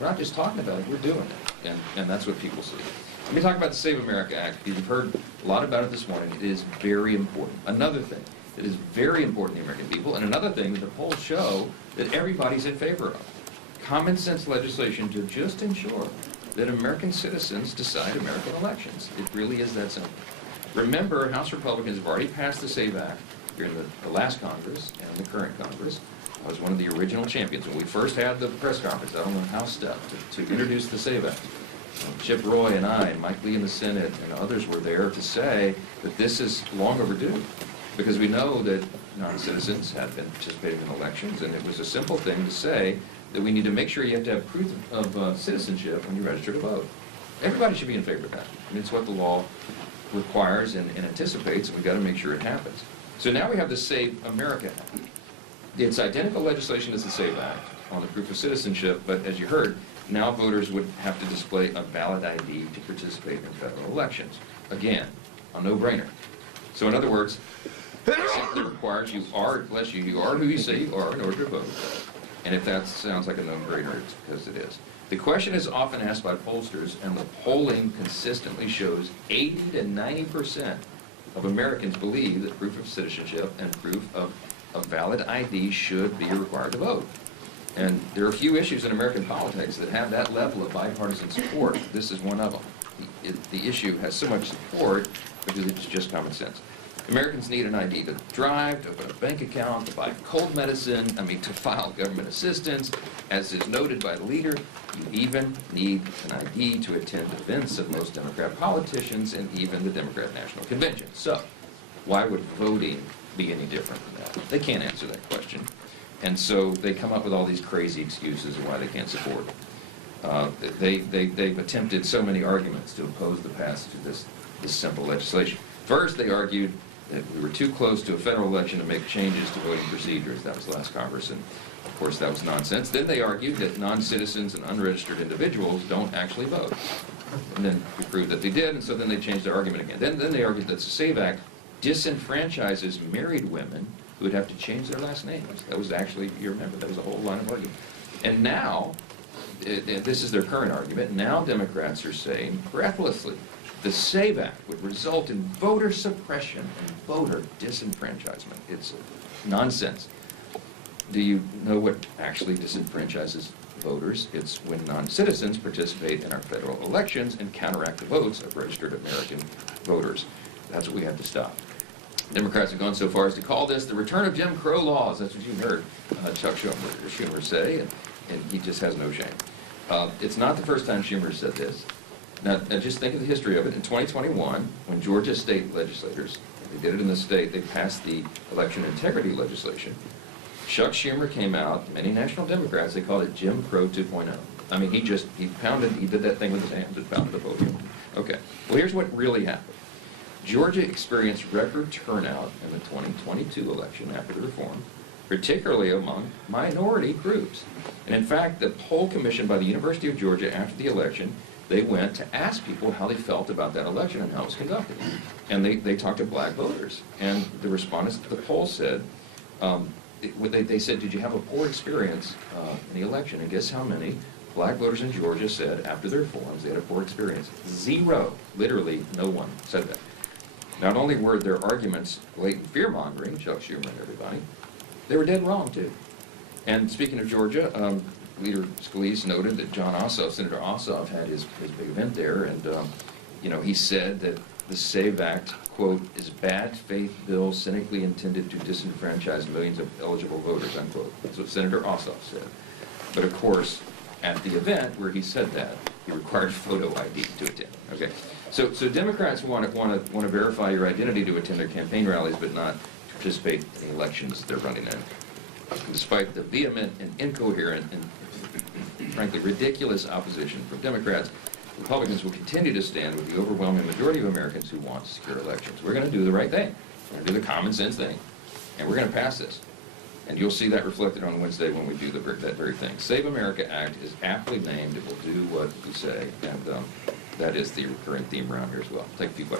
We're not just talking about it, we're doing it. And that's what people see. Let me talk about the Save America Act. You've heard a lot about it this morning. It is very important. Another thing that is very important to the American people, and another thing that the polls show that everybody's in favor of. Common sense legislation to just ensure that American citizens decide American elections. It really is that simple. Remember, House Republicans have already passed the SAVE Act during the last Congress and the current Congress. I was one of the original champions when we first had the press conference out on the House step to introduce the SAVE Act. Chip Roy and I and Mike Lee in the Senate and others were there to say that this is long overdue because we know that non-citizens have been participating in elections, and it was a simple thing to say that we need to make sure you have to have proof of citizenship when you register to vote. Everybody should be in favor of that. I mean, it's what the law requires and anticipates, and we've got to make sure it happens. So now we have the Save America Act. It's identical legislation as the SAVE Act on the proof of citizenship, but as you heard, now voters would have to display a valid ID to participate in federal elections. Again, a no-brainer. So in other words, it simply requires you are who you say you are in order to vote. And if that sounds like a no-brainer, it's because it is. The question is often asked by pollsters, and the polling consistently shows 80 to 90% of Americans believe that proof of citizenship and proof of a valid ID should be required to vote. And there are a few issues in American politics that have that level of bipartisan support. This is one of them. The issue has so much support because it's just common sense. Americans need an ID to drive, to open a bank account, to buy cold medicine, to file government assistance. As is noted by the leader, you even need an ID to attend events of most Democrat politicians and even the Democrat National Convention. So, why would voting be any different than that? They can't answer that question. And so they come up with all these crazy excuses of why they can't support it. They've attempted so many arguments to oppose the passage of this simple legislation. First, they argued that we were too close to a federal election to make changes to voting procedures. That was last Congress, and of course that was nonsense. Then they argued that non-citizens and unregistered individuals don't actually vote. And then we proved that they did, and so then they changed their argument again. Then they argued that the SAVE Act disenfranchises married women who would have to change their last names. That was actually, you remember, that was a whole line of argument. And now, this is their current argument, now Democrats are saying breathlessly, the SAVE Act would result in voter suppression and voter disenfranchisement. It's nonsense. Do you know what actually disenfranchises voters? It's when non-citizens participate in our federal elections and counteract the votes of registered American voters. That's what we have to stop. Democrats have gone so far as to call this the return of Jim Crow laws. That's what you heard Chuck Schumer say, and he just has no shame. It's not the first time Schumer said this. Now, just think of the history of it. In 2021, when Georgia state legislators, they did it in the state, they passed the election integrity legislation, Chuck Schumer came out, many national Democrats, they called it Jim Crow 2.0. I mean, he did that thing with his hands and pounded the podium. Okay, well, here's what really happened. Georgia experienced record turnout in the 2022 election after the reform, particularly among minority groups. And in fact, the poll commission by the University of Georgia after the election, they went to ask people how they felt about that election and how it was conducted. And they talked to black voters. And the respondents to the poll said, they said, did you have a poor experience in the election? And guess how many black voters in Georgia said after their forms they had a poor experience? 0. Literally, no one said that. Not only were their arguments blatant fear-mongering, Chuck Schumer and everybody, they were dead wrong, too. And speaking of Georgia, Leader Scalise noted that John Ossoff, Senator Ossoff, had his big event there, and he said that the SAVE Act, quote, is a bad faith bill cynically intended to disenfranchise millions of eligible voters, unquote. That's what Senator Ossoff said. But of course, at the event where he said that, he required photo ID to attend. Okay, so Democrats want to verify your identity to attend their campaign rallies, but not to participate in the elections they're running in. Despite the vehement and incoherent and frankly ridiculous opposition from Democrats, Republicans will continue to stand with the overwhelming majority of Americans who want secure elections. We're going to do the right thing. We're going to do the common sense thing, and we're going to pass this. And you'll see that reflected on Wednesday when we do that very thing. Save America Act is aptly named. It will do what we say, and that is the recurring theme around here as well. Take a few questions.